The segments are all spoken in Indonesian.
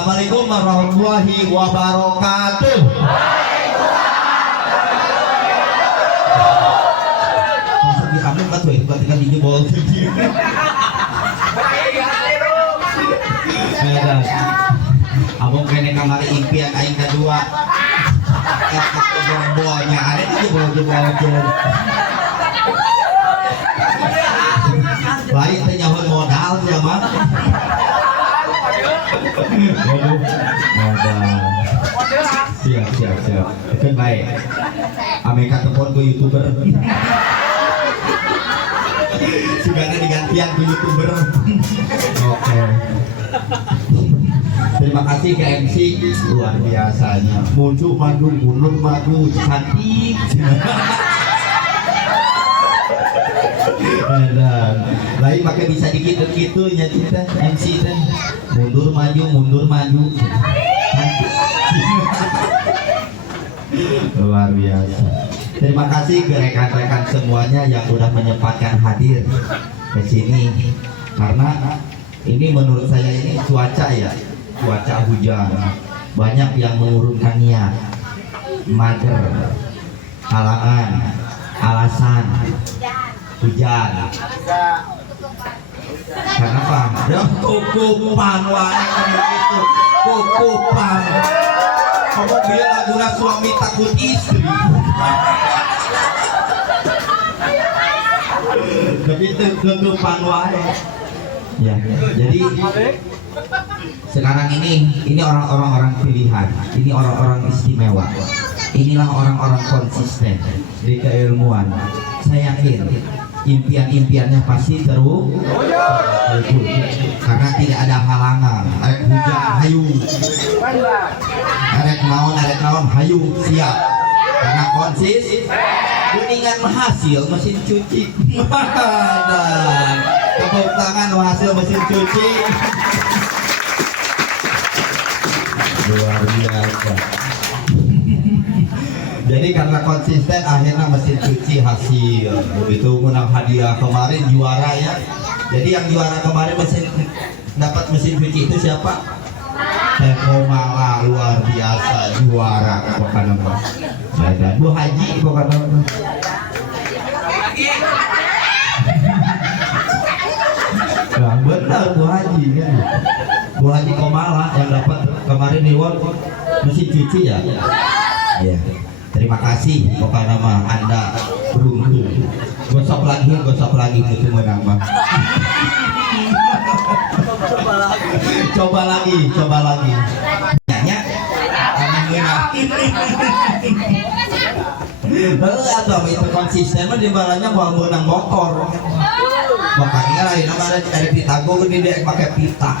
Assalamualaikum warahmatullahi wabarakatuh. Masa diambil kan tuh ketika dijebol. Abang kene kamari impian aing kedua. Jebol-jebolnya ada jebol-jebol. Lain teh nyawa modal ya mah. Siap. Kan baik. Amerika telepon ke YouTuber. Sugana digantian ke YouTuber. Oke. Terima kasih ke MC luar biasanya. Mundur madu cantik. Lain pakai bisa dikit-gitu ya kita MC teh. Mundur maju. Luar biasa. Terima kasih ke rekan-rekan semuanya yang sudah menyempatkan hadir ke sini karena ini menurut saya ini cuaca hujan, banyak yang mengurungkan niat, mager, halangan, alasan, hujan. Karena apa? Ya kukupan wae itu, kukupan. Kamu dia laguna suami takut istri. Tapi itu kukupan wae. Ya, jadi sekarang ini orang-orang pilihan, ini orang-orang istimewa, inilah orang-orang konsisten di keilmuan. Saya yakin impian-impiannya pasti terwujud karena tidak ada halangan. Arek hujan hayu, arek naon hayu siap karena konsis. Kuningan hasil mesin cuci. Tepuk tangan hasil mesin cuci. Luar biasa. Jadi karena konsisten akhirnya mesin cuci hasil. Begitu menang hadiah kemarin juara ya. Jadi yang juara kemarin dapat mesin cuci itu siapa? Teko Mala, luar biasa juara pokoknya. Dan Bu Haji pokoknya. Nah, benar Bu Haji kan. Bu Haji Komala yang dapat kemarin reward mesin cuci ya. Ya. Terima kasih pokoknya nama Anda beruntung. Gosok lagi itu menambah. Coba lagi. Nanya atau itu konsisten mah dimbalanya mau menang motor. Makanya lain nama ada pita gue gede pakai pita.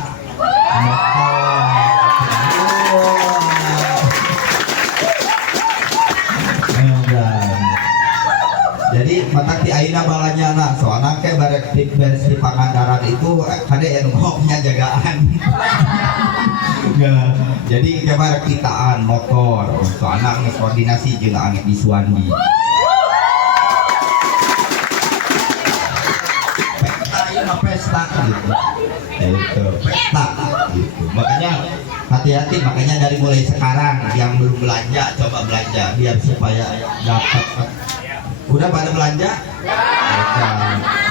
Jadi mata ti aina balanya anak soalnya kayak barek beres di Pangandaran itu ada yang ngomongnya jagaan. Jadi kayak barek kitaan motor soalnya koordinasi juga angin di Suwandi. Pesta gitu. Itu pesta gitu. Makanya hati-hati, makanya dari mulai sekarang yang belum belanja coba belanja biar supaya dapat. Udah pada belanja? Ya.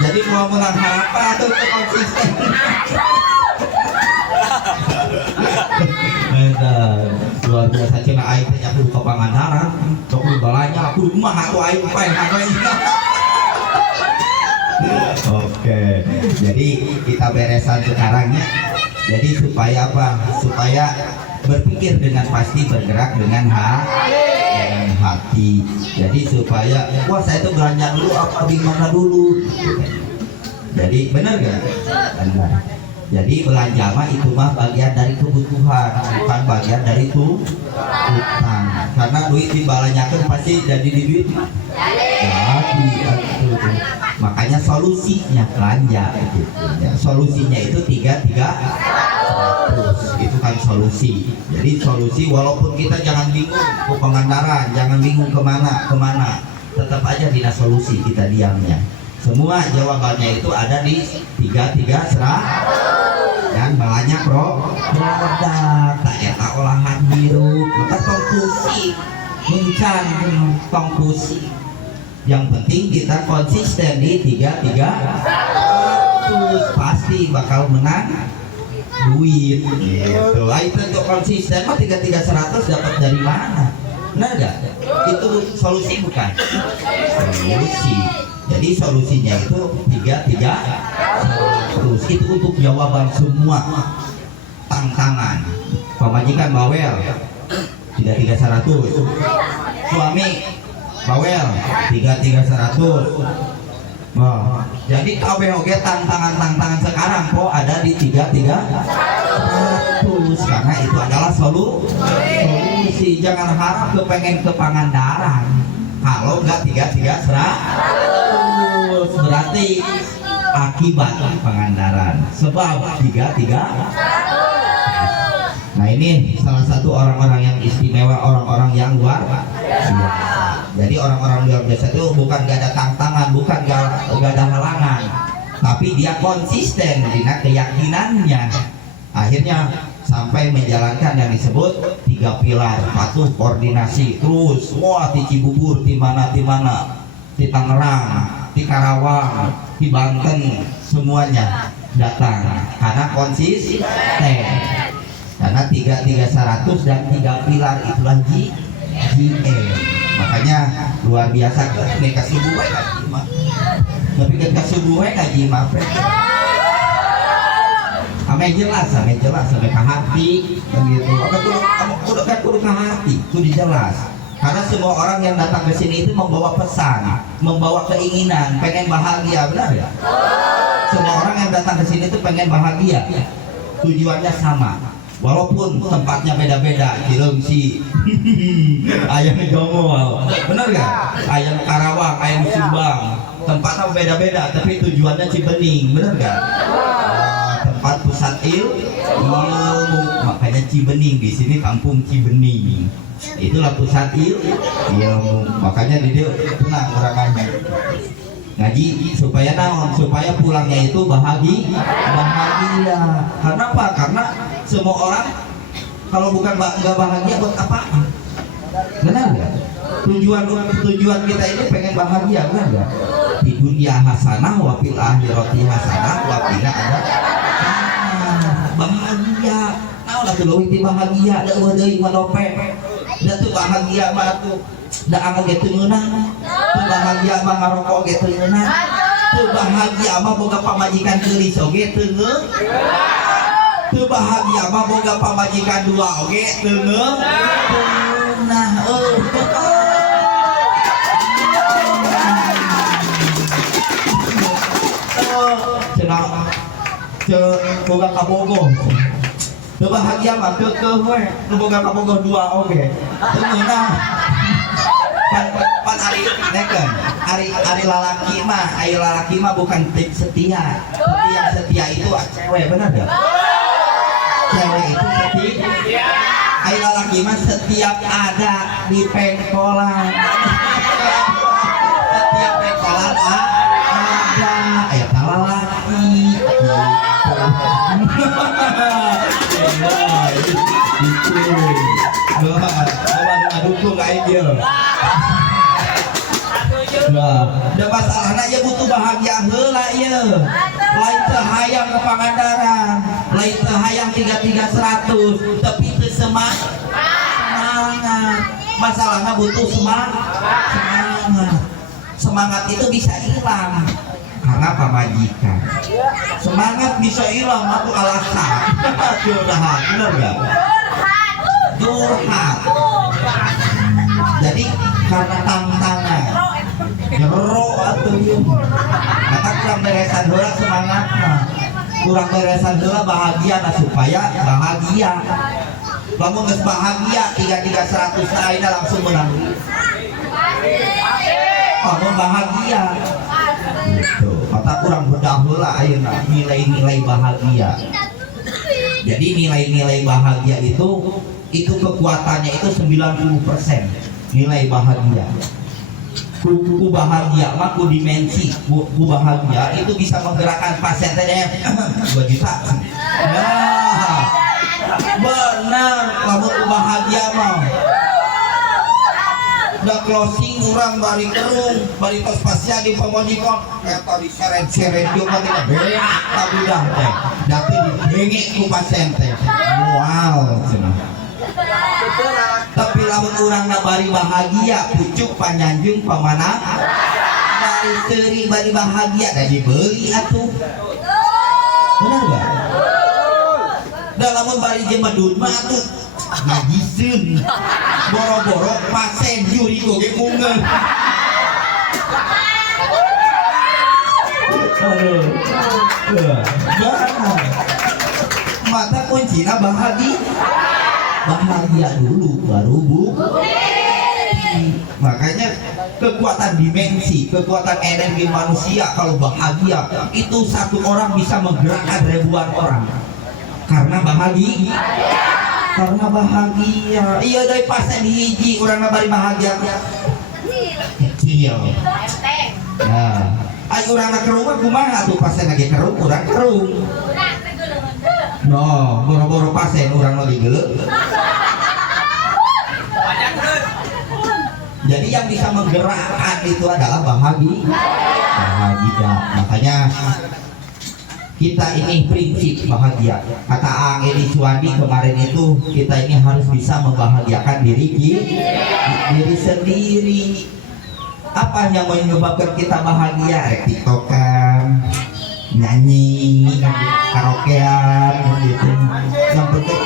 Jadi mau menang harapan atau konsisten? Luar biasa cina aing teh nyapu ke Pangandaran, sok balanya aku rumah atuh aing pae Oke. Jadi kita beresan sekarangnya. Jadi supaya apa? Supaya berpikir dengan pasti, bergerak dengan hati. Jadi supaya wah saya tuh belanja dulu apa di mana dulu. Jadi benar gak? Benar. Jadi belanja mah itu mah bagian dari kebutuhan, bukan bagian dari itu utang. Karena duit dimbalanyakan pasti jadi di duit. Jadi makanya solusinya belanja gitu. Ya, solusinya itu 3 itu kan solusi. Jadi solusi walaupun kita jangan bingung ke Pangandaran, jangan bingung kemana, tetap aja dinas solusi kita diamnya. Semua jawabannya itu ada di 3 100. dan banyak produk tak eta olahan hirup maka tong pusing mencan tong pusing. Yang penting kita konsisten di 3-3 pasti bakal menang duit gitu. Itu untuk konsisten mah 3-3-100 dapat dari mana? Benar gak? Itu solusi bukan? Solusi. Jadi solusinya itu 3-3-100. Itu untuk jawaban semua tantangan. Pemajikan bawel 3-3-100. Suami bawel 3-3-100. Oh, jadi KBOG tantangan sekarang kok ada di 3-3-100 karena itu adalah solusi. Jangan harap kepengen ke Pangandaran kalau nggak 3-3-100 berarti akibat Pangandaran sebab 3-3. Nah ini salah satu orang-orang yang istimewa, orang-orang yang luar biasa. Jadi orang-orang luar biasa itu bukan gak ada tantangan, bukan gak ada halangan, tapi dia konsisten dengan keyakinannya. Akhirnya sampai menjalankan yang disebut 3 pilar, patuh, koordinasi, terus wah di Cibubur, di mana, di Tangerang, di Karawang, di Banten, semuanya datang karena konsisten. Karena 3-3-100 dan 3 pilar itulah JM. Makanya luar biasa mereka subuh kaji mah. Tapi ketika subuh kaji mah. Ame jelas sampai ke hati begitu. Kamu kudu ke hati, kudu jelas. Karena semua orang yang datang ke sini itu membawa pesan, membawa keinginan, pengen bahagia, benar ya? Semua orang yang datang ke sini itu pengen bahagia. Tujuannya sama. Walaupun tempatnya beda-beda, Cilengsi, ayam Jongo, benar gak? Ayam Karawang, ayam Subang, tempatnya beda-beda, tapi tujuannya Cibening, benar gak? Tempat pusat ilmu, makanya Cibening, di sini kampung Cibening, itulah pusat ilmu, makanya di dia tenang orangnya. Ngaji supaya naon, supaya pulangnya itu bahagia. Karena apa? Karena semua orang kalau bukan nggak bahagia buat apa? Benar nggak? Tujuan kita ini pengen bahagia, benar nggak? Di dunia hasanah, wa fil akhirati hasanah, wa qina bahagia. Naon atuh leuwih ti bahagia, da eueuh deui manope. Da tuh bahagia mah atuh da anggo ge teu meunang. Teu bahagia mah ngarokok ge teu meunang. Teu bahagia mah boga pamajikan geulis oge teu ngeunah. Teu bahagia mah boga pamajikan dua oge teu ngeunah. Cenah boga kabogoh. Teu bahagia mah keukeuh we, nu boga kabogoh dua oge teu ngeunah. Pan ari lalaki mah bukan setia. Tapi yang setia itu cewek, benar gak? Cewek itu setia. Ari lalaki mah setiap ada di pengkolan. Setiap pengkolan ada eta lalaki. Dukung aing dia. Da masalahna ya butuh bahagia heula ieu. Lain teu hayang ke Pangandaran, lain teu hayang 3-3-100, tapi teu semangat. Masalahna butuh semangat. Semangat itu bisa hilang karena pamajikan. Semangat bisa hilang atau alasan. Curhat, benar gak? Curhat. Jadi karena tantangan nyero atuh yeuh. Maka kurang beresan heula semangatna. Kurang beresan heula bahagia supaya bahagia. Lamun geus bahagia 3-3-100 ayeuna langsung menang. Lamun bahagia gitu. Maka kurang bedah heula ayeuna nilai-nilai bahagia. Jadi nilai-nilai bahagia itu kekuatannya itu 90% nilai bahagia. ku bahagia mah ku dimensi ku bahagia itu bisa menggerakkan pasien teh 2 juta. Nah benar kamu ku bahagia mah udah closing orang bari kerung bari tos pasien di pemodikon eta diseret-seret juga tidak beak tapi dah teh dati didengek ku pasien teh wow cenah. Tapi lamun urang bari bahagia pucuk panyanjung pamana bari teuing bari bahagia da dibeli atuh bener gak? Da lamun bari jeung medun mah atuh ngajiseun boro-boro pasien juri oge munggah. Aduh. Mata kuncina bahagia dulu baru makanya kekuatan dimensi, kekuatan energi manusia kalau bahagia itu satu orang bisa menggerakkan ribuan orang karena bahagia. Iya dari pasien hiji orang bari bahagia kecil. Nah, ayo orang kerung kumaha tuh pasien lagi kerung orang kerung. No, boro-boro pasien orang lagi geuleuh. Jadi yang bisa menggerakkan itu adalah bahagia. Makanya kita ini prinsip bahagia. Kata Ang Edi Suwandi kemarin itu kita ini harus bisa membahagiakan diri sendiri. Apa yang menyebabkan kita bahagia? TikTokan, nyanyi, karaokean, gitu. Yang penting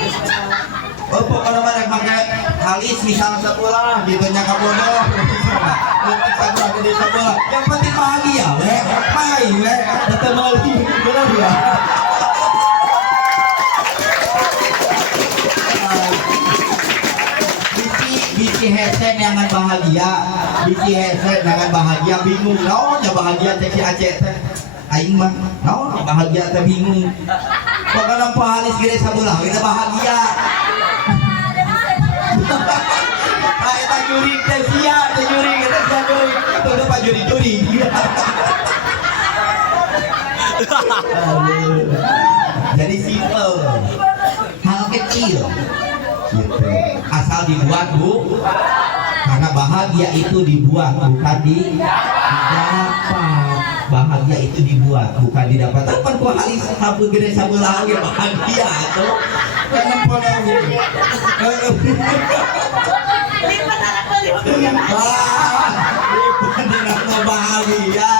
pokoknya mana pakai halis misal sekolah gitu nyangka bodoh yang penting bahagia main ketemu benar ya. Bisi headset jangan bahagia bingung ya bahagia teh si Aceh teh aing mah bahagia teh bingung pokoknya pahalis gede sabelah kita bahagia. Kita juri teh sia teh juri kita sia juri itu udah pak juri jadi simple hal kecil gitu asal dibuat bu karena bahagia itu dibuat bukan didapat. Bahagia itu dibuat bukan didapat. Apa ku halis sabu gede sabelah ge bahagia tuh karena podong bahagia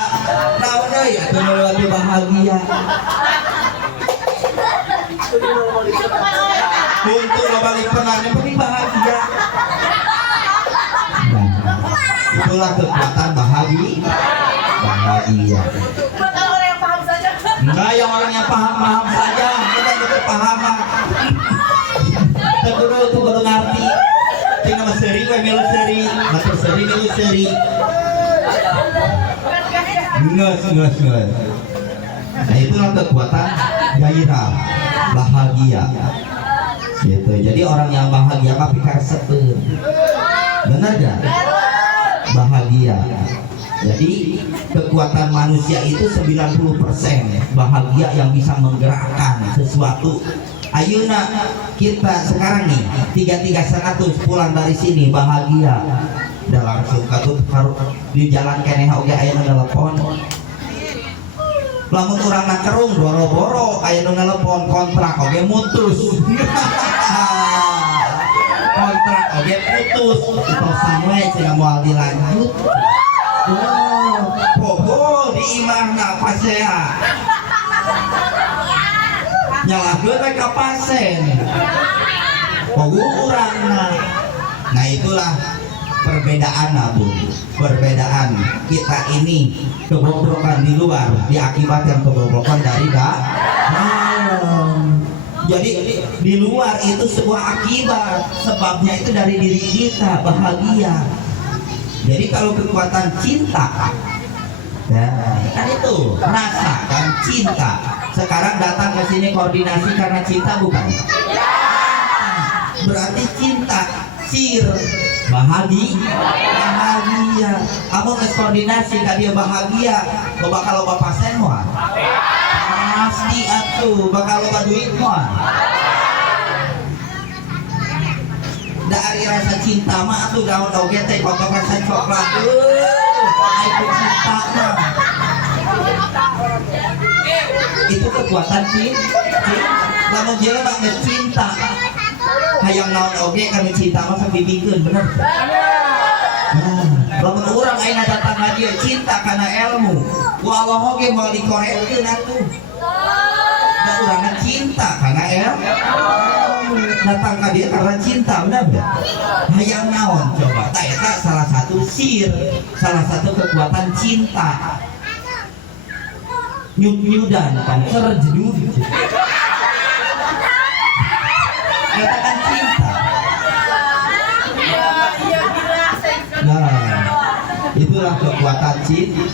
naon deui atuh nu bahagia untuk balik pernah yang penting bahagia. Itulah kekuatan bahagia. Kalau orang yang paham saja. Enggak, yang orang yang paham saja, kita juga paham. Itu baru ngerti. Tina mas seri, gue milu seri, matur seri milu seri. Nges. Nah itulah kekuatan gairah, bahagia. Gitu. Jadi orang yang bahagia mah pikir seper. Benar gak? Bahagia. Jadi kekuatan manusia itu 90% bahagia yang bisa menggerakkan sesuatu. Ayeuna kita sekarang nih 3300 pulang dari sini bahagia. Udah langsung katut di jalan keneh oge ayeuna telepon. Lamun urang na kerung boro-boro ayeuna telepon kontrak oge mutus. Kontrak oge putus. Tos samwe cenah moal dilanjut. Poho di imahna pasea nyalakeun we ka pasien poho urangna. Nah itulah perbedaan perbedaan kita ini kebobrokan di luar diakibatkan kebobrokan dari dalam. Jadi di luar itu sebuah akibat, sebabnya itu dari diri kita bahagia. Jadi kalau kekuatan cinta, ya, kan itu rasa kan cinta. Sekarang datang ke sini koordinasi karena cinta bukan? Berarti cinta sir bahagia. Kamu koordinasi ka dia bahagia, lo bakal loba pasien mah pasti atuh, bakal loba duit mah. Dari rasa cinta mah atuh daun oge teh pokok rasa coklat itu cinta mah itu kekuatan cinta. Lamun jelema geus cinta hayang naon oge kan cinta mah sabibikeun bener. Lamun urang ayeuna datang ka dieu cinta kana ilmu, ku Allah oge moal dikorekeun atuh. Da urang cinta kana ilmu, datang ka dieu karena cinta, benar enggak? Hayang naon coba? Tah eta salah satu sir, salah satu kekuatan cinta. Nyud-nyudan kan terjenud. Eta kan cinta. Nah, itulah kekuatan cinta.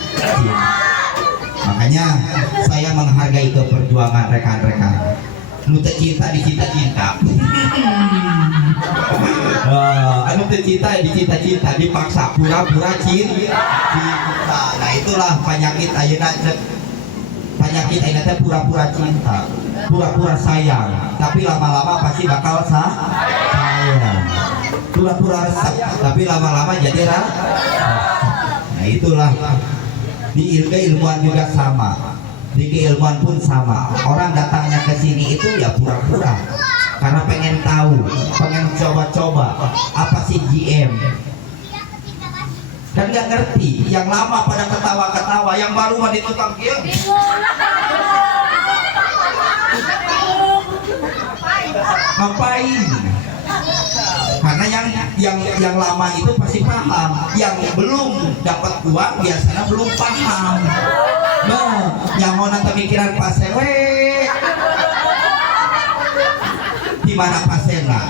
Makanya saya menghargai keperjuangan rekan-rekan. Anu teh cinta dicinta-cinta. Anu teh cinta dicinta-cinta, dipaksa pura-pura cinta. Nah, itulah penyakit ayeuna. Penyakit ayeuna teh pura-pura cinta, pura-pura sayang, tapi lama-lama pasti bakal sayang. Pura-pura resep, tapi lama-lama jadi Nah, itulah di keilmuan juga sama, di keilmuan pun sama. Orang datangnya ke sini itu ya pura-pura karena pengen tahu, pengen coba-coba apa sih GM. Dan nggak ngerti, yang lama pada ketawa-ketawa, yang baru mah di tukang game. Ngapain? Karena yang lama itu pasti paham, yang belum dapat uang biasanya belum paham. Nah, yang mau nanti pikiran pasien, di mana pasien lah?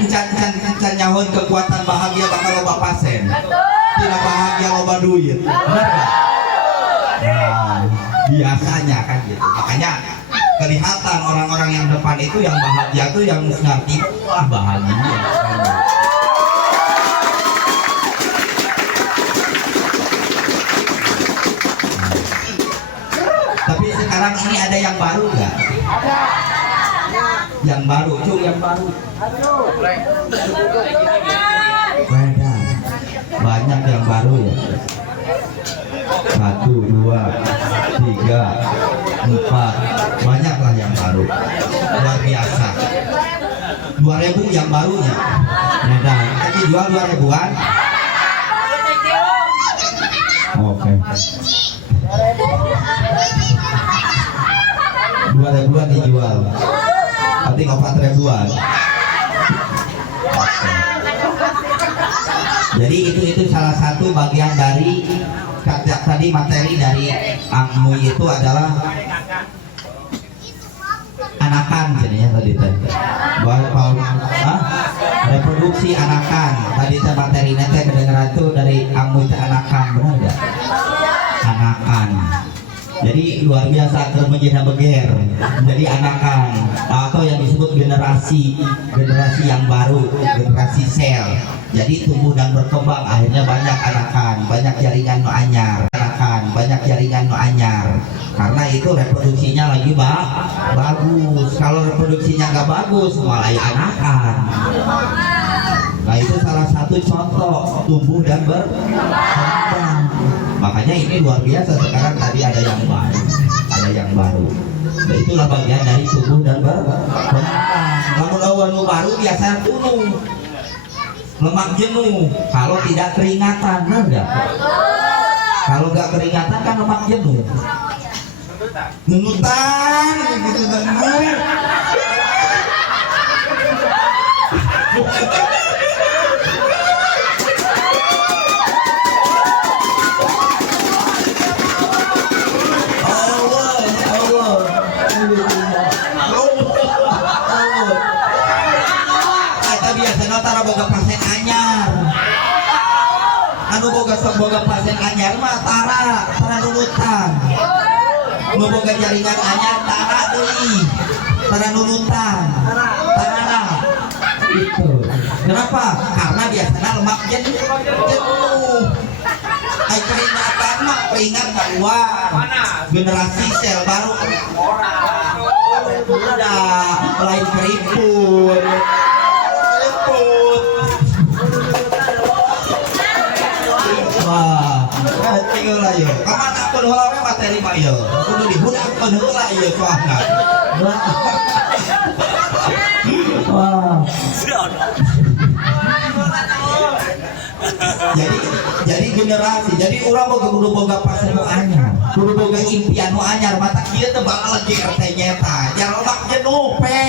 Encan nyahun kekuatan bahagia bakal loba pasien, tidak bahagia loba duit. Nah, biasanya kan gitu. Makanya kelihatan orang-orang yang depan itu yang bahagia tuh yang ngerti wah bahagia. Tapi sekarang ini ada yang baru nggak? Yang baru, cuy, yang baru. Banyak yang baru ya. 1, 2, 3, 4, banyaklah yang baru. Luar biasa. 2.000 yang barunya. Nah, tadi jual 2.000-an. Oke. 2.000-an dijual. Nanti 4.000-an. Jadi itu salah satu bagian dari tadi materi dari Angmu itu adalah anakan jadinya tadi reproduksi anakan. Tadi teh materi nanti kedengeran tuh dari Angmu itu anakan, benar nggak? Anakan. Jadi luar biasa termenjina beger jadi anakan atau yang disebut generasi yang baru, generasi sel. Jadi tumbuh dan berkembang akhirnya banyak anakan, banyak jaringan no anyar, anakan, banyak jaringan no anyar. Karena itu reproduksinya lagi bagus. Kalau reproduksinya nggak bagus malah ya anakan. Nah itu salah satu contoh tumbuh dan berkembang. Makanya ini luar biasa sekarang tadi ada yang baru. Nah, itulah bagian dari tumbuh dan berkembang. Namun awan baru biasanya kuno, lemak jenuh. Kalau tidak keringatan, enggak? Kalau nggak keringatan kan lemak jenuh. Nunutan, gitu kan? Tara boga pasien anyar, anu boga pasien anyar mah tara nunutan, nu boga jaringan anyar tara deui, tara nunutan, tara Itu. Kenapa? Karena biasanya lemak jenuh. Ai keringatan mah keringat keluar. Generasi sel baru udah lain keriput. Wah, tinggal lah yo. Kapan tak pun heula materi mah yo. Kudu dihudangkeun heula yo soalna. Wah. Jadi generasi, jadi orang kudu boga pasar nu anyar, kudu boga impian nu anyar, mata kieu teh bakal lagi RT nyeta, yang lemak jenuh pe.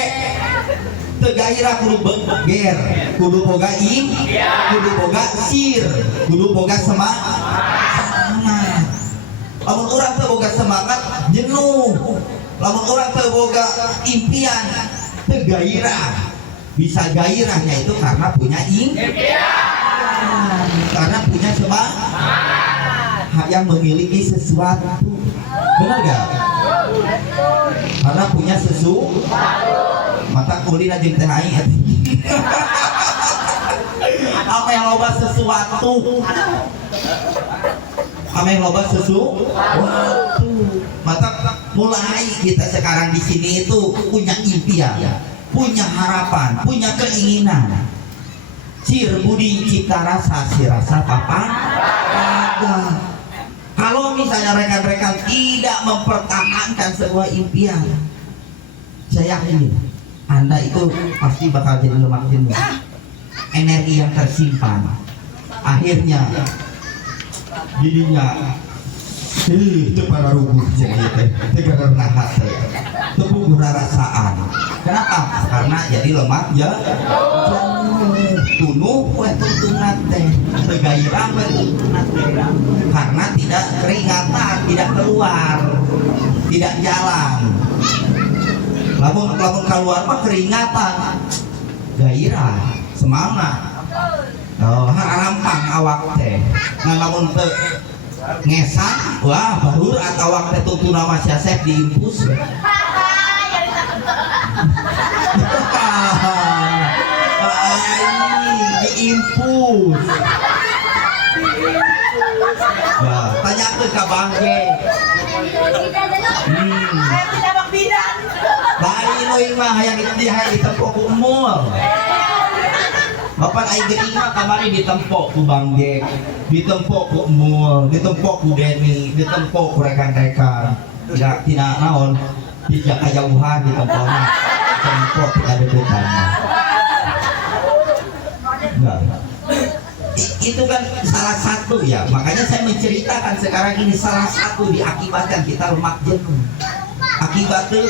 Teu gairah kudu beger, kudu boga kudu boga sir, kudu boga semangat. Lamun urang teu boga semangat jenuh. Lamun urang teu boga impian teu gairah. Bisa gairahnya itu karena punya karena punya semangat yang memiliki sesuatu, benar gak? Karena punya sesuatu mata kulina jeung teh aing apa yang loba sesuatu mata mulai kita sekarang di sini itu punya impian, punya harapan, punya keinginan. Cir budi cipta rasa, si rasa papa ada. Kalau misalnya rekan-rekan tidak mempertahankan sebuah impian, saya yakin Anda itu pasti bakal jadi lemak jenuh. Energi yang tersimpan akhirnya jadinya itu para rubuh jadi tegar hati tubuh rasaan. Kenapa? Karena jadi lemak tunuh tuntungan teh tegairah tuntungan teh karena tidak keringatan, tidak keluar, tidak jalan. Lamun keluar mah keringatan, gairah, semangat. Harampang awak teh. Nah lamun teu ngesan, wah baru atau awak teh tuntunan masih asep diimpus. Diimpus. Nah, tanya ke Bangge. Bari loing mah hayang ditempok ku mall. Bapak aing geuning mah kamari ditempok ku Bangge, ditempok ku mall, ditempok ku Denny, ditempok ku rekan-rekan. Tidak naon, tidak kajauhan ditempokna. Tempok tidak deketan. Enggak. Itu kan salah satu ya, makanya saya menceritakan sekarang ini salah satu diakibatkan kita lemak jenuh. Akibatnya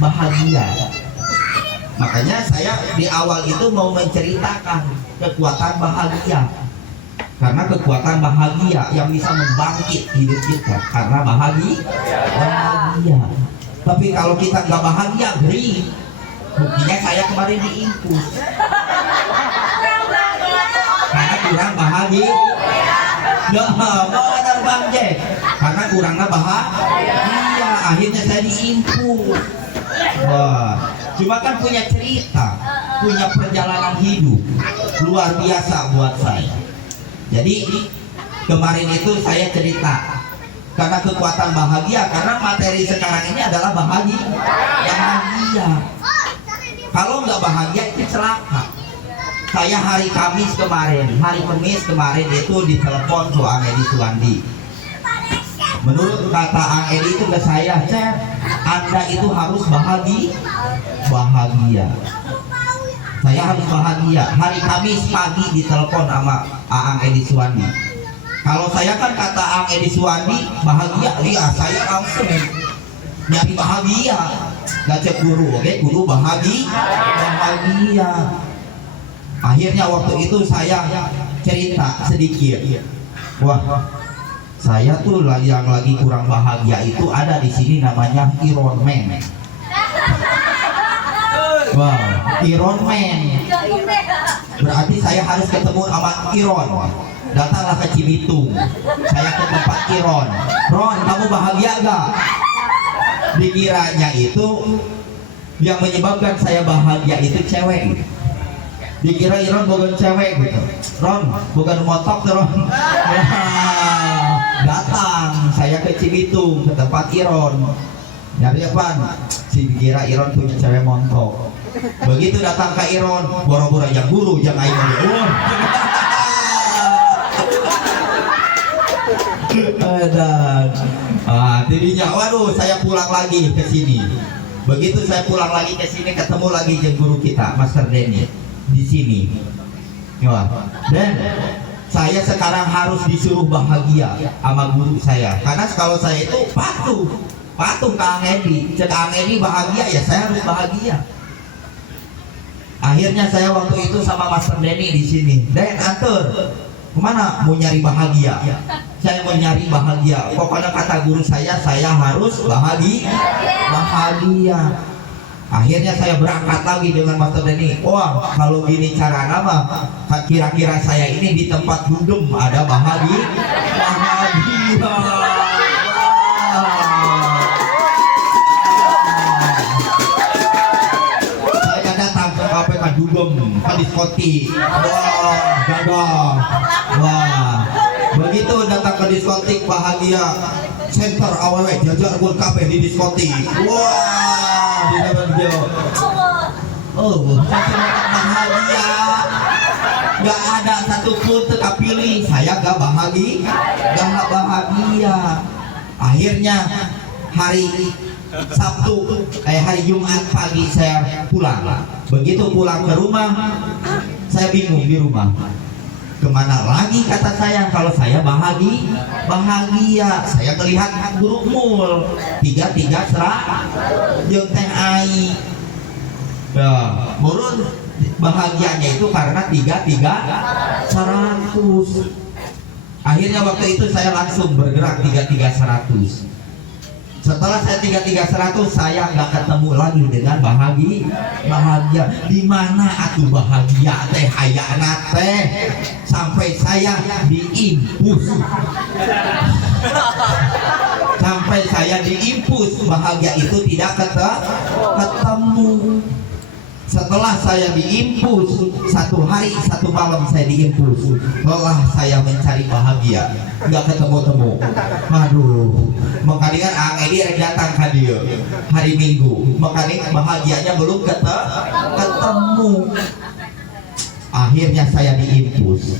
bahagia. Makanya saya di awal itu mau menceritakan kekuatan bahagia. Karena kekuatan bahagia yang bisa membangkit hidup kita karena bahagia. Tapi kalau kita nggak bahagia, geri. Buktinya saya kemarin diimpus. Karena kurang bahagia. Nggak mau ada Bang Jack. Karena kurangnya bahagia. Akhirnya saya diimpus. Wah, cuma kan punya cerita, punya perjalanan hidup luar biasa buat saya. Jadi kemarin itu saya cerita karena kekuatan bahagia, karena materi sekarang ini adalah bahagia. Kalau nggak bahagia itu celaka. Saya hari Kamis kemarin itu ditelepon soal Edi Suwandi. Menurut kata Ang Edi itu ke saya, Cep, Anda itu harus bahagia. Saya harus bahagia. Hari Kamis pagi ditelepon sama Ang Edi Suwandi. Kalau saya kan kata Ang Edi Suwandi bahagia, iya saya langsung nyari bahagia. Gak guru, oke, guru bahagia. Akhirnya waktu itu saya cerita sedikit. Wah, saya tuh yang lagi kurang bahagia itu ada di sini namanya Iron Man. Wah, Iron Man. Berarti saya harus ketemu sama Iron. Datanglah ke Cibitung. Saya ke tempat Iron. Ron, kamu bahagia gak? Dikiranya itu yang menyebabkan saya bahagia itu cewek. dikira Iron bogan cewek gitu. Ron, bogan motok tuh Ron. Datang saya ke Cibitung ke tempat Iron. Nyari apaan? Si dikira Iron punya cewek montok. Begitu datang ke Iron, boro-boro yang guru, yang aing ngeueur. Tidinya, waduh, saya pulang lagi ke sini. Begitu saya pulang lagi ke sini, ketemu lagi dengan guru kita, Master Denny di sini. Ya, dan saya sekarang harus disuruh bahagia sama guru saya, karena kalau saya itu patuh ke Kang Edi. Cek Kang Edi bahagia, ya saya harus bahagia. Akhirnya saya waktu itu sama Master Denny di sini. Dan atur, kemana? Mau nyari bahagia. Saya mau nyari bahagia. Pokoknya kata guru saya harus bahagia. Akhirnya saya berangkat lagi dengan Master Denny. Wah, kalau gini caranya mah, kira-kira saya ini di tempat duduk ada bahagia. Dugem ke diskotik. Wah, gagal. Wah, begitu datang ke diskotik bahagia. Center awewe jajar gul kafe di diskotik. Wah, di dalam dia. Oh, bahagia. Gak ada satupun terpilih. Saya gak bahagia. Akhirnya hari Sabtu, hari Jumat pagi saya pulang. Begitu pulang ke rumah, saya bingung di rumah. Kemana lagi kata saya kalau saya bahagia. Saya melihat guru mul 33 serak jeung teh ai. Nah, murun bahagianya itu karena 33 100. Akhirnya waktu itu saya langsung bergerak 33 100. Setelah saya 33 100, saya nggak ketemu lagi dengan bahagia. Di mana atuh bahagia teh hayana teh sampai saya diimpus. Sampai saya diimpus, bahagia itu tidak ketemu. Setelah saya diimpus, satu hari satu malam saya diimpus. Setelah saya mencari bahagia, nggak ketemu. Aduh, makanya Ang Edi datang ke dia hari Minggu. Makanya bahagianya belum ketemu. Akhirnya saya diimpus.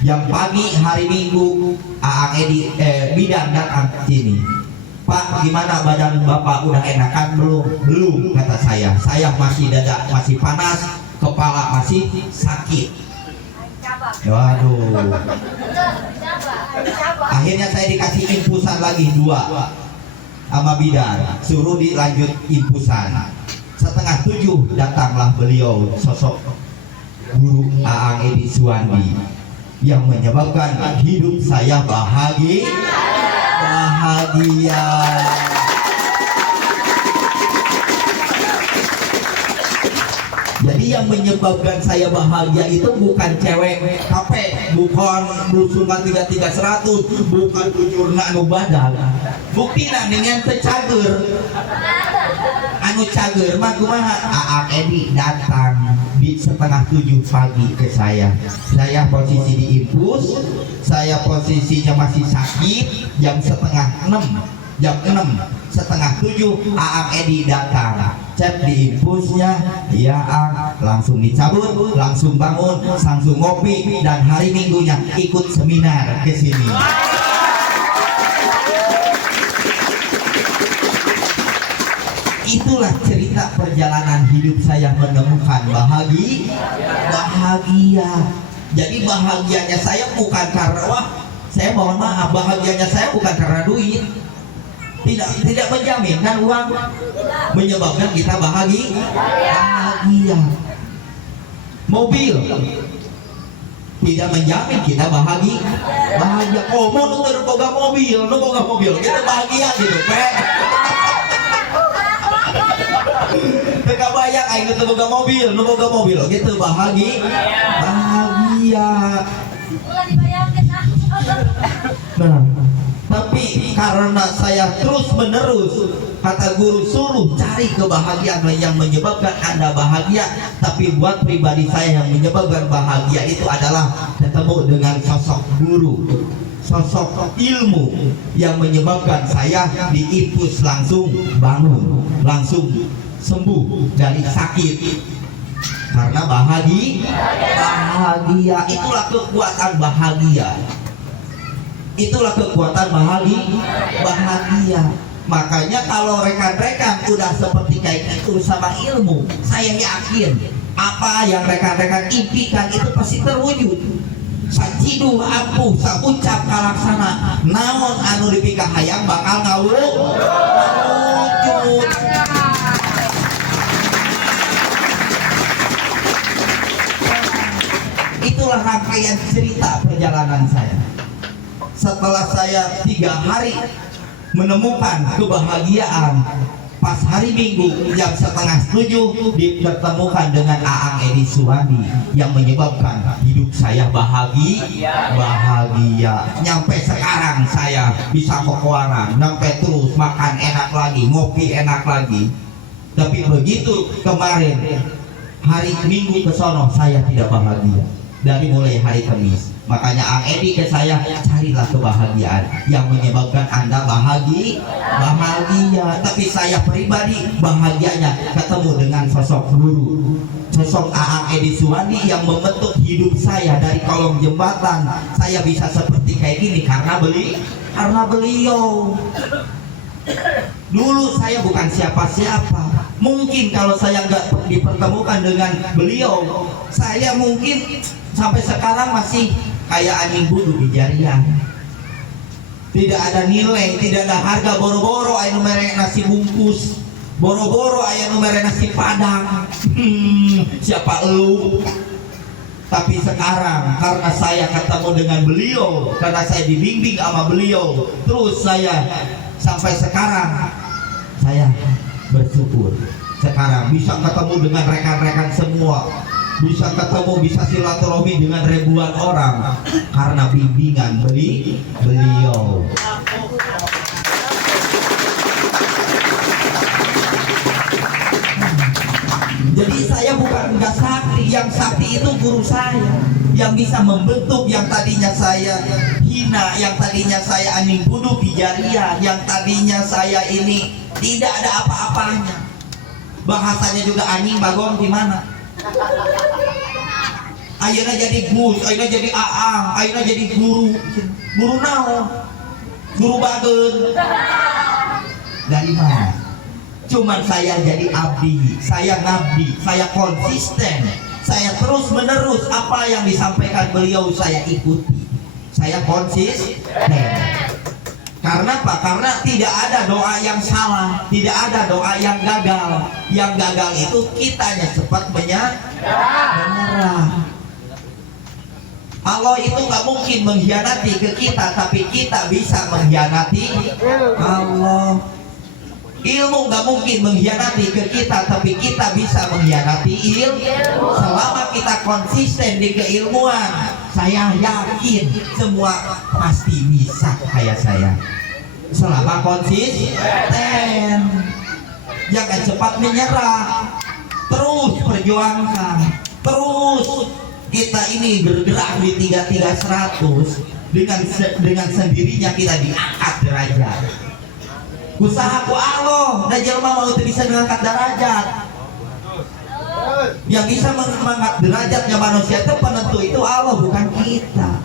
Yang pagi hari Minggu, Ang Edi bidan datang ke sini. Pak, gimana badan Bapak udah enakan belum? Belum, kata saya. Saya masih dada masih panas, kepala masih sakit. Waduh. Akhirnya saya dikasih infusan lagi 2 sama bidan, suruh dilanjut infusan. 6:30 datanglah beliau, sosok guru Aang Edi Suwandi, yang menyebabkan hidup saya bahagia. Jadi yang menyebabkan saya bahagia itu bukan cewek kape, bukan blusungan 33 100, bukan kucurna anu badan. Buktina dengan tecager. Anu cager mah kumaha? Aang Edi datang di 6:30 pagi ke saya. Saya posisi diinfus, saya posisinya masih sakit. Jam 5:30, jam 6, 6:30 Aang Edi datang. Cek diinfusnya, ya Ang, langsung dicabut, langsung bangun, langsung ngopi, dan hari Minggunya ikut seminar ke sini. Itulah cerita perjalanan hidup saya menemukan bahagia. Jadi bahagianya saya bukan karena saya mohon maaf, bahagianya saya bukan karena duit. Tidak menjamin kan uang menyebabkan kita bahagia. Mobil tidak menjamin kita bahagia. Oh, mau nu boga mobil, kita bahagia gitu, Pak. Teka bayang aing teu boga mobil, nu boga mobil gitu bahagia. Nah, Tapi karena saya terus menerus, kata guru, suruh cari kebahagiaan yang menyebabkan Anda bahagia. Tapi buat pribadi saya, yang menyebabkan bahagia itu adalah ketemu dengan sosok guru, sosok ilmu yang menyebabkan saya diinfus langsung bangun, langsung sembuh dari sakit. Karena bahagia itulah kekuatan bahagia. Itulah kekuatan bahagia. Makanya kalau rekan-rekan udah seperti kayak itu sama ilmu, saya yakin apa yang rekan-rekan impikan itu pasti terwujud. Sacidu ampuh saucap kalaksana, naon anu dipikah hayang bakal ngawujud. Itulah rangkaian cerita perjalanan saya. Setelah saya 3 hari menemukan kebahagiaan, pas hari Minggu jam 6:30 dipertemukan dengan Aang Edi Suwandi yang menyebabkan hidup saya bahagia. Nyampe sekarang saya bisa kokoangan, nyampe terus makan enak lagi, ngopi enak lagi. Tapi begitu kemarin hari Minggu ke sono saya tidak bahagia. Dari mulai hari Kamis. Makanya Ang Edi ke saya, carilah kebahagiaan yang menyebabkan Anda bahagia. Tapi saya pribadi bahagianya ketemu dengan sosok guru, sosok Aang Edi Suwandi yang membentuk hidup saya dari kolong jembatan. Saya bisa seperti kayak gini karena beliau. Dulu saya bukan siapa-siapa. Mungkin kalau saya nggak dipertemukan dengan beliau, saya mungkin sampai sekarang masih kayak anjing budu di jarian. Tidak ada nilai, tidak ada harga. Boro-boro aya nu mere nasi bungkus, boro-boro aya nu mere nasi padang. Siapa elu? Tapi sekarang karena saya ketemu dengan beliau, karena saya dibimbing sama beliau, terus saya sampai sekarang saya bersyukur. Sekarang bisa ketemu dengan rekan-rekan semua, bisa ketemu, bisa silaturahmi dengan ribuan orang karena bimbingan beliau. Jadi saya bukan enggak sakti, yang sakti itu guru saya yang bisa membentuk yang tadinya saya hina, yang tadinya saya anjing buduk di jariah, yang tadinya saya ini tidak ada apa-apanya. Bahasanya juga anjing bagong di mana? Ayeuna jadi gus, ayeuna jadi aang, ayeuna jadi guru. Guru naon? Guru bageun. Dari mana? Cuman saya jadi abdi, saya ngabdi, saya konsisten, saya terus menerus apa yang disampaikan beliau saya ikuti, saya konsisten. Karena apa? Karena tidak ada doa yang salah, tidak ada doa yang gagal. Yang gagal itu kitanya cepat menyerah. Allah itu nggak mungkin mengkhianati ke kita, tapi kita bisa mengkhianati Allah. Ilmu nggak mungkin mengkhianati ke kita, tapi kita bisa mengkhianati ilmu. Selama kita konsisten di keilmuan, saya yakin semua pasti bisa kayak saya. Selama konsisten, jangan cepat menyerah, terus perjuangkan, terus kita ini bergerak di 3300 dengan sendirinya kita diangkat derajat. Usaha ku Allah, dan jelema mau bisa mengangkat derajat. Yang bisa mengangkat derajatnya manusia itu penentu itu Allah, bukan kita.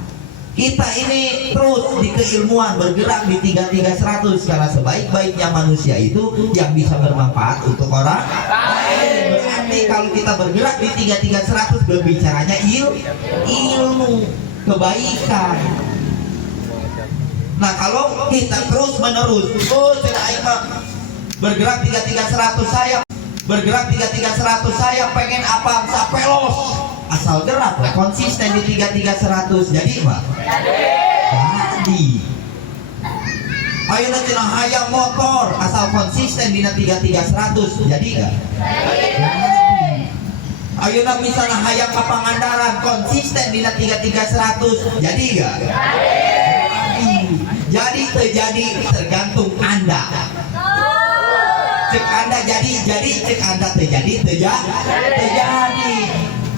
Kita ini terus di keilmuan bergerak di 3300 karena sebaik-baiknya manusia itu yang bisa bermanfaat untuk orang lain. Berarti kalau kita bergerak di 3300 berbicaranya ilmu, kebaikan. Nah kalau kita terus menerus, bergerak 3300 saya, bergerak 3300 saya pengen apa sampai los. Asal gerak, konsisten di 3300. Jadi Pak? Jadi ayo nanti hayang motor, asal konsisten di 3300. Jadi enggak? Jadi ayo nanti misalnya hayang ke Pangandaran, konsisten di 3300. Jadi enggak? Jadi jadi terjadi tergantung Anda. Cek Anda jadi cek Anda terjadi terjadi.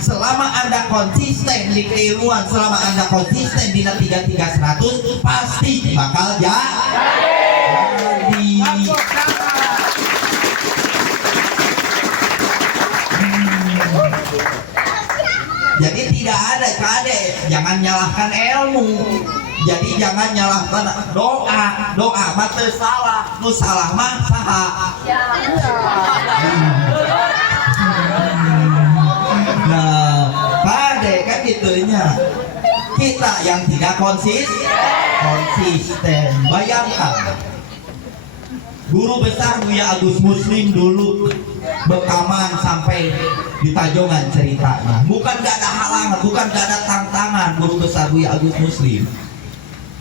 Selama Anda konsisten di keilmuan, selama Anda konsisten di 33-100, pasti bakal jadi. Jadi tidak ada kade, jangan nyalahkan ilmu. Jadi jangan nyalahkan doa mah salah, nu salah mah saha. Nah, kade kan gitunya. Kita yang tidak konsisten. Bayangkan guru besar Buya Agus Muslim dulu bekaman sampai di Tajongan ceritanya. Bukan gak ada halangan, bukan gak ada tantangan guru besar Buya Agus Muslim.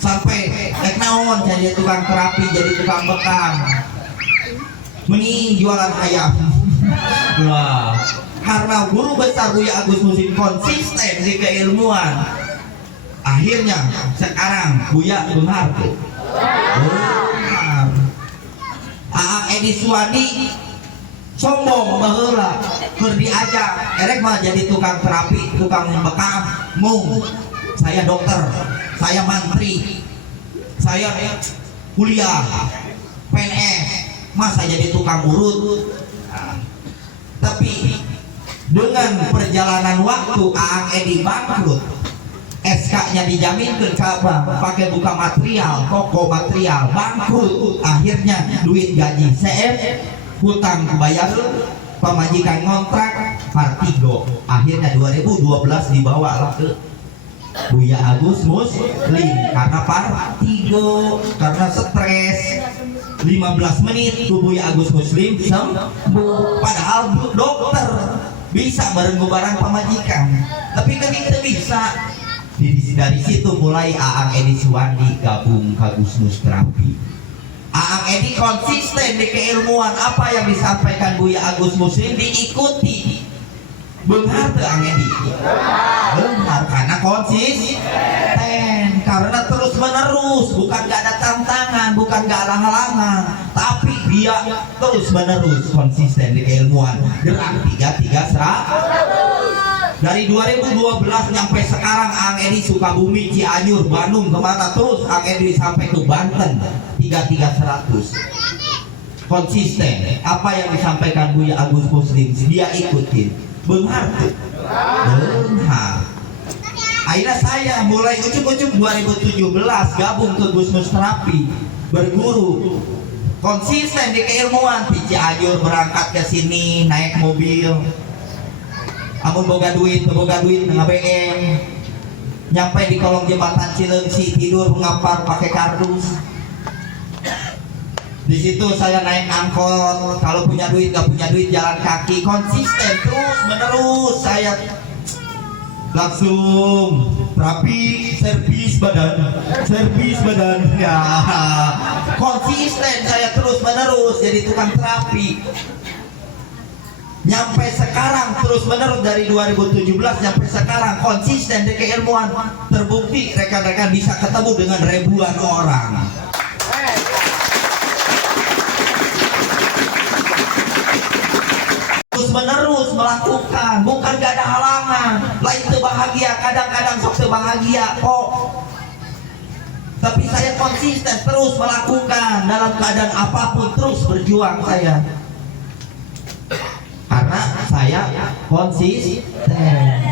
Sampai naon jadi tukang terapi, jadi tukang bekam. Mending jualan ayam. Wah, karena guru besar Buya Agus Muslim konsisten di keilmuan. Akhirnya sekarang Buya benar tuh. Aang Edi Suwandi sombong baheula keur diajak erek mah jadi tukang terapi, tukang bekam. Mung saya dokter, saya mantri, saya kuliah PNS, masa jadi tukang urut. Tapi dengan perjalanan waktu Aang Edi bangkrut, SK-nya dijamin ke cabang, pakai buka material, toko material, bangkrut. Akhirnya duit gaji CF, hutang bayar, pemajikan kontrak, Partigo. Akhirnya 2012 dibawa lah ke Buya Agus Muslim karena Partigo, karena stres. 15 menit ke Buya Agus Muslim sembuh. Padahal dokter bisa bareng-bareng pemajikan, tapi kan itu bisa. Dari situ mulai Aang Edi Suwandi gabung ke Gusmus Terapi. Aang Edi konsisten di keilmuan, apa yang disampaikan Buya Agus Muslim diikuti. Benar tuh Aang Edi? Benar, karena konsisten, karena terus menerus, bukan gak ada tantangan, bukan gak ada halangan, tapi dia terus menerus konsisten di keilmuan. Gerak 33-100. Dari 2012 sampai sekarang Aang Edi Sukabumi, Cianjur, Bandung, kemana terus Aang Edi sampai ke Banten 33-100. Konsisten, apa yang disampaikan Buya Agus Muslim dia ikutin. Benar tuh. Benar. Akhirnya saya mulai ucuk-ucuk 2017 gabung ke Gusmus Terapi, berguru. Konsisten di keilmuan, di Cianjur berangkat ke sini naik mobil. Amun boga duit dengan BM, nyampe di kolong jembatan Cileungsi tidur ngampar pakai kardus. Di situ saya naik angkot, kalau punya duit nggak punya duit jalan kaki, konsisten terus menerus. Saya langsung terapi servis badan ya, konsisten saya terus menerus jadi tukang terapi. Nyampe sekarang terus menerus dari 2017 nyampe sekarang konsisten di keilmuan, terbukti rekan-rekan bisa ketemu dengan ribuan orang. Terus menerus melakukan, bukan gak ada halangan. Lain itu bahagia, kadang-kadang sok sebahagia kok. Tapi saya konsisten terus melakukan dalam keadaan apapun, terus berjuang saya. Karena saya konsisten,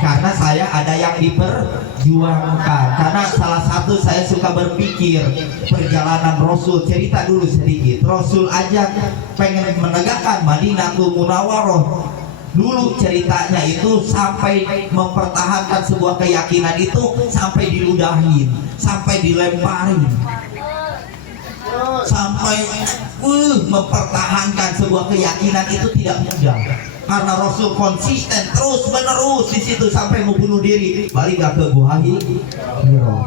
karena saya ada yang diperjuangkan. Karena salah satu saya suka berpikir perjalanan Rasul, cerita dulu sedikit. Rasul aja pengen menegakkan Madinatul Munawwaroh. Dulu ceritanya itu sampai mempertahankan sebuah keyakinan itu sampai diludahin, sampai dilemparin, sampai mempertahankan sebuah keyakinan itu tidak mudah. Karena Rasul konsisten terus menerus di situ sampai mau bunuh diri, balik ke Gua Hiro.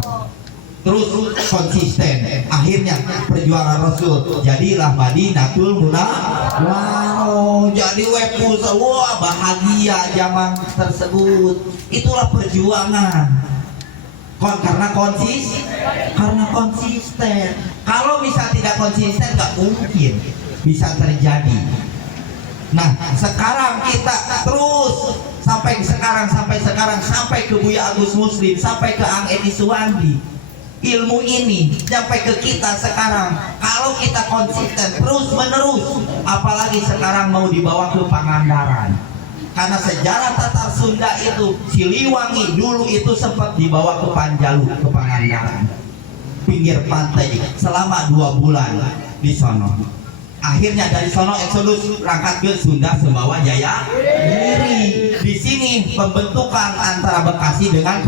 Terus konsisten. Akhirnya perjuangan Rasul jadilah Madinatul Munawwaroh. Jadi wepu semua bahagia zaman tersebut. Itulah perjuangan. karena konsisten. Kalau misal tidak konsisten nggak mungkin bisa terjadi. Nah sekarang kita terus sampai ke Buya Agus Muslim, sampai ke Ang Edi Suwandi, ilmu ini sampai ke kita sekarang. Kalau kita konsisten terus menerus, apalagi sekarang mau dibawa ke Pangandaran. Karena sejarah Tatar Sunda itu, Siliwangi dulu itu sempat dibawa ke Panjalu, ke Pangandaran, pinggir pantai selama 2 bulan di sono. Akhirnya dari sono eksodus berangkat ke Sunda Sembawa Jaya Giri. Di sini pembentukan antara Bekasi dengan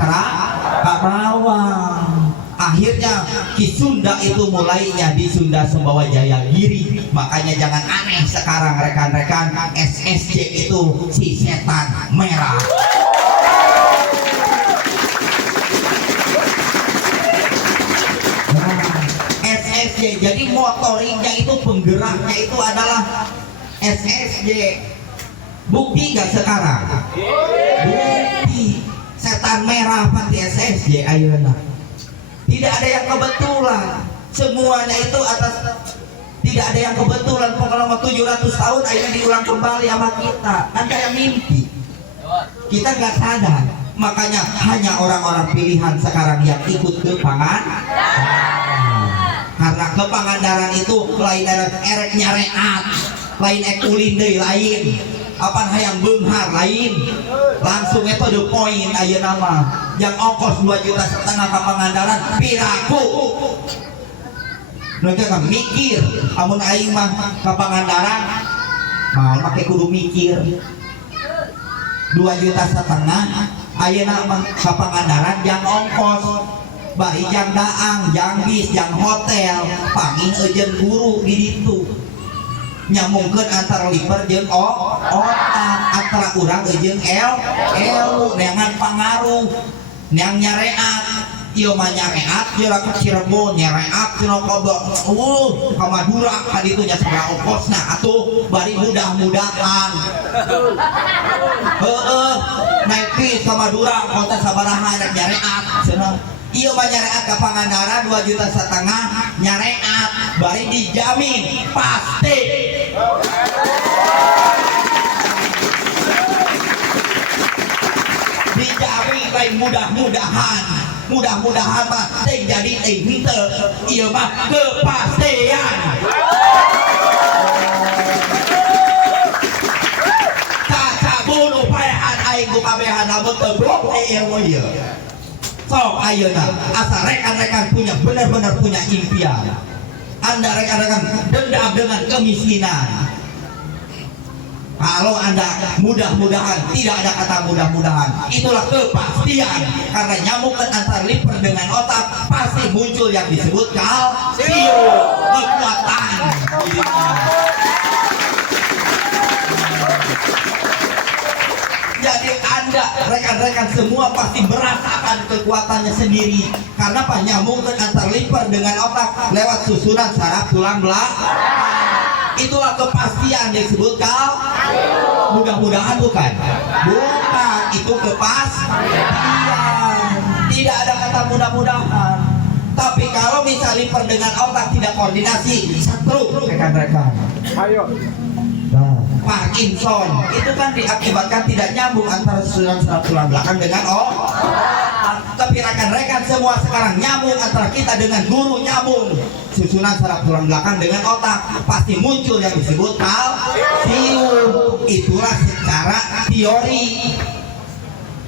Karawang. Akhirnya Ki Sunda itu mulainya di Sunda Sembawa Jaya Giri. Makanya jangan aneh sekarang rekan-rekan, SSJ itu si setan merah. SSJ, jadi motoriknya itu, penggeraknya itu adalah SSJ. Bukti gak sekarang? Bukti. Setan merah pasti SSJ ayeuna. Tidak ada yang kebetulan. Semuanya itu atas, tidak ada yang kebetulan. Pengalaman 700 tahun akhirnya diulang kembali sama kita. Kan kayak mimpi. Kita gak sadar. Makanya hanya orang-orang pilihan sekarang yang ikut ke karena ke Pangandaran itu lain erek nyareat, lain ekulin deui lain, apa hayang beunghar lain, langsung itu the point ayeuna mah. Yang ongkos 2,5 juta ke Pangandaran piraku. Nu teh mikir, amun aing mah ke Pangandaran mau make kudu mikir. 2,5 juta ayeuna mah ke Pangandaran yang ongkos bari jang daang, jang bis, jang hotel, pangin eujeun guru di ditu. Nyambungkeun antara liver jeung otak, antara urang jeung ilmu, neangan pangaruh, neang nyareat. Ieu mah nyareat jeung ke Cirebon, nyareat jeung ka Madura ka ditu nya sabaraha ongkosna atuh bari mudah-mudahan. Naik bis ka Madura kota sabaraha rek nyareat cenah. Iya mah nyareat ke Pangandaran 2,5 juta nyareat bari dijamin pasti. Dijamin lain mudah-mudahan mah teh jadi teh henteu. Ieu mah kepastian. Caca bunuh paehan aing ku kabehan lamun teu blok ilmu ieu. Sok ayeuna asa rekan-rekan punya benar-benar punya impian. Anda rekan-rekan dendam dengan kemiskinan. Kalau Anda mudah-mudahan, tidak ada kata mudah-mudahan, itulah kepastian. Karena nyambung antara liver dengan otak, pasti muncul yang disebut kalsium, kekuatan. Jadi Anda rekan-rekan semua pasti merasakan kekuatannya sendiri. Karena apa? Nyambungkan antar liver dengan otak lewat susunan saraf tulang belakang. Itulah kepastian yang disebut mudah-mudahan bukan? Bukan, itu kepastian. Tidak ada kata mudah-mudahan. Tapi kalau misalnya liver dengan otak tidak koordinasi, stroke rekan-rekan. Ayo. Parkinson itu kan diakibatkan tidak nyambung antara susunan saraf tulang belakang dengan tapi rekan-rekan semua sekarang nyambung antara kita dengan guru, nyambung susunan saraf tulang belakang dengan otak, pasti muncul yang disebut kalsium. Itulah secara teori,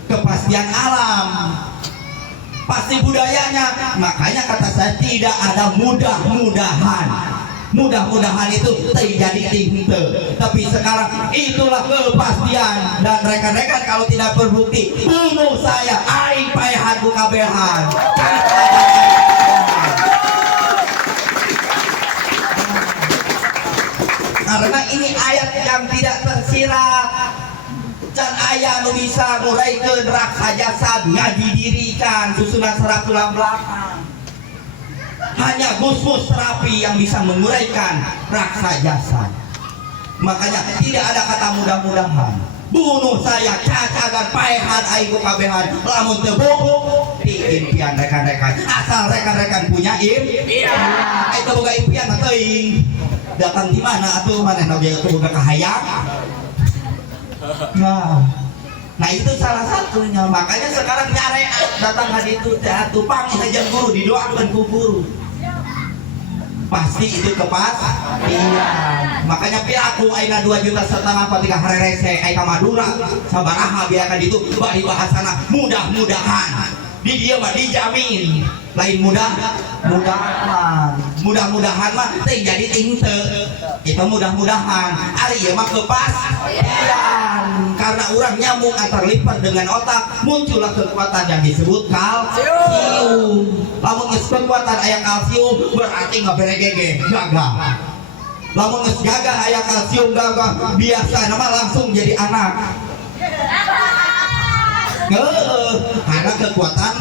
kepastian alam, pasti budayanya. Makanya kata saya tidak ada mudah-mudahan. Mudah-mudahan itu terjadi henteu. Tapi sekarang itulah kepastian. Dan rekan-rekan kalau tidak berbukti, bunuh saya, aing paehan ku kabehan. Karena ini ayat yang tidak tersirat. Dan ayat nu bisa nguraykeun raksa jasad, ngadidirikan susunan saraf tulang belakang. Hanya Gusmus terapi yang bisa menguraikan raksa jasad. Makanya tidak ada kata mudah-mudahan. bunuh saya cacagan paehan aing ku kabehan lamun teu bubuk di impian rekan-rekan asal rekan-rekan punya impian eta boga impian mah teuing datang di mana atuh maneh oge boga kahayang nah itu salah satunya makanya sekarang nyarean datang ka ditu teh atuh pangajian guru didoakeun ku guru pasti itu kepas iya makanya piaku aina 2,5 juta ketika hari rese aina Madura sabaraha biarkan itu bari bahasana mudah-mudahan di dia mah dijamin lain mudah-mudahan mah teh jadi tinte itu mudah-mudahan ari ieu mah kepastian karena orang nyambung antar lipat dengan otak muncullah kekuatan yang disebut kalsium lamun geus kekuatan aya kalsium berarti ngaberegege gagah lamun geus gagah aya kalsium gagah biasa nama langsung jadi anak karena kekuatan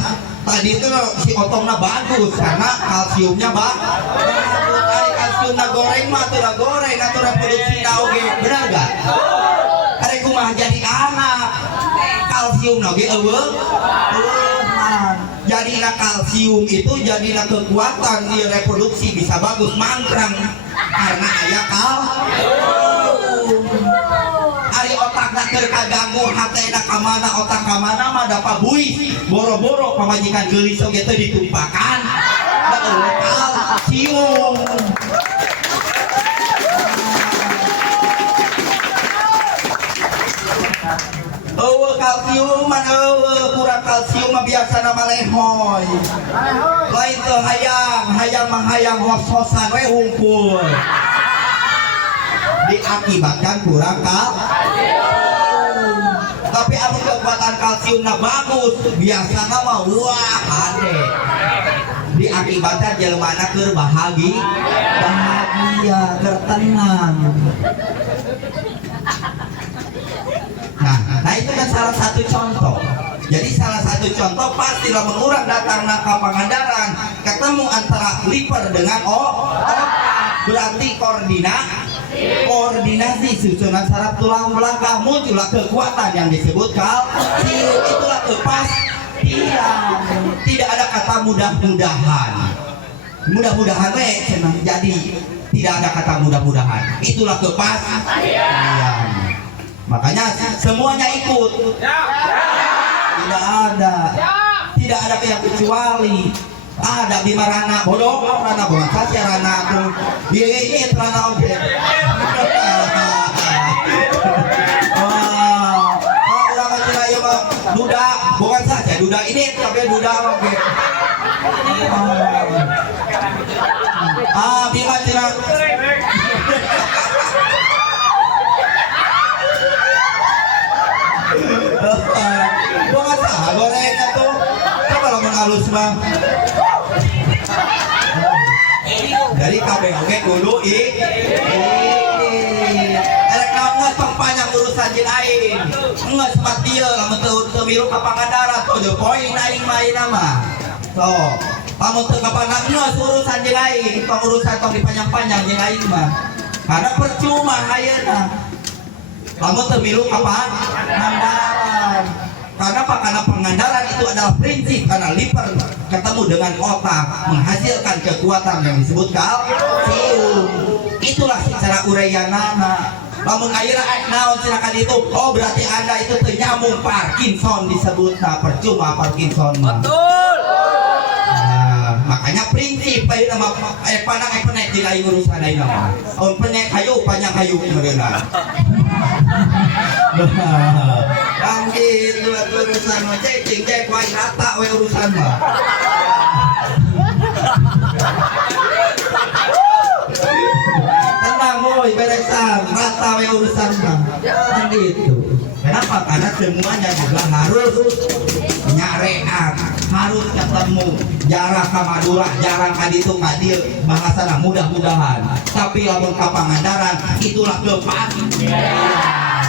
tadi itu si otongnya bagus karena kalsiumnya bagus kalsiumnya goreng mah tuh goreng atau reproduksi oge benar gak? Karena kumaha jadi anak kalsium oge eueuh jadi kalsium itu jadi kekuatan di reproduksi bisa bagus mangkrang karena aya kalsium ari otakna keur kaganggu hatena ka mana otak ka mana mah da pabuih boro-boro pamajikan geulis oge teh ditumpakan da kalsium kalsium mah kurang kalsium mah biasa nama lehoy lain teu hayang menghayang hos-hosan we hungkul diakibatkan kurang kalsium tapi anu kekuatan kalsiumna bagus biasa nama wah ade diakibatkan jelema keur bahagia keur tenang. Nah itu kan salah satu contoh. Jadi salah satu contoh pasti lamun urang datang ka Pangandaran ketemu antara liver dengan otak berarti koordinasi susunan saraf tulang belakang muncullah kekuatan yang disebut kalsium itulah kepastian tidak ada kata mudah-mudahan we senang jadi tidak ada kata mudah-mudahan itulah kepastian. Makanya semuanya ikut. Tidak ada yang kecuali ada Bima Rana bodoh Rana bangsa si Rana tuh ini Rana oke. Udah macam ayo bang duda bukan saja duda ini tapi duda oke. Bima Cina. Bukan sah gorengnya tuh coba lamun halus bang dari KBOG kudu erek naon panjang urusan jeung aing geus sempat dieu lamun teu milu ka Pangandaran tuh the point aing main mah tuh lamun teu ka Pangandaran geus urusan jeung aing pengurusan tong dipanjang-panjang jeung aing mah karena percuma ayeuna lamun teu milu ka Pangandaran karena Pangandaran itu adalah prinsip karena liver ketemu dengan otak menghasilkan kekuatan yang disebut kalsium itulah secara uraianana lamun ayeuna naon silakan itu oh berarti anda itu teu nyambung Parkinson disebut percuma Parkinson betul makanya prinsip ayeuna mah panang penek di lain urusan ayeuna mah penek hayu panjang hayu meureunan Kang gitu urusan mah cing cek wae rata we urusan mah. Tenang boy beresan rata we urusan mah. Kan gitu. Kenapa? Karena semuanya juga harus nyarean, harus ketemu jarang ka Madura, jarang ka ditu ka dieu bahasana mudah-mudahan. Tapi lamun ka Pangandaran itulah kepastian.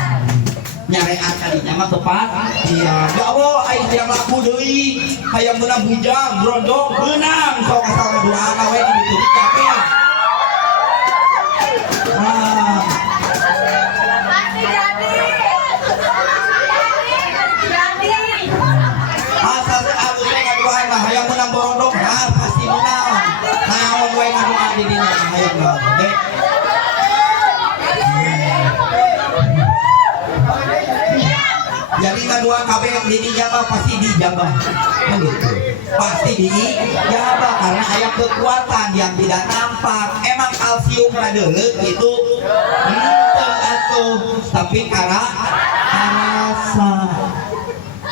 Nyarean kalinya mah tepat iya ya Allah aing yang laku deui hayang menang bujang brondong menang sok asal ngaduana we di ditu capek pasti jadi dua KB yang dijabah pasti dijabah kan gitu, pasti dijabah karena ada kekuatan yang tidak nampak. Emang kalsium kadeuleu gitu henteu atuh, tapi karasa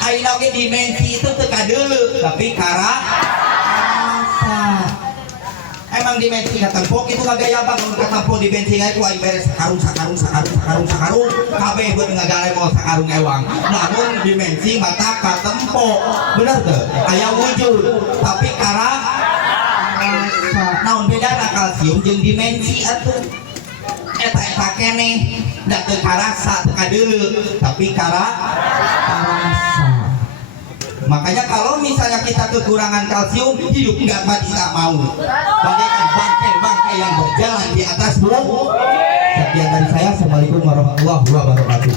ayeuna oge dimensi itu teu kadeuleu tapi karasa. Emang dimensi katempo itu kagaya bang, kalau katempo dimensi itu aing beres sakarung kabeh beut ngagale mau sakarung ewang. Namun dimensi mata katempo bener teu aya wujud tapi karasa. Naon bedana kalsium jeung dimensi atuh? Eta keneh da teu karasa teu kadeuleu tapi karasa. Makanya kalau misalnya kita kekurangan kalsium, hidup nggak bisa mau. Bagaikan bangkai-bangkai yang berjalan di atas bumi. Sekian dari saya. Assalamualaikum warahmatullahi wabarakatuh.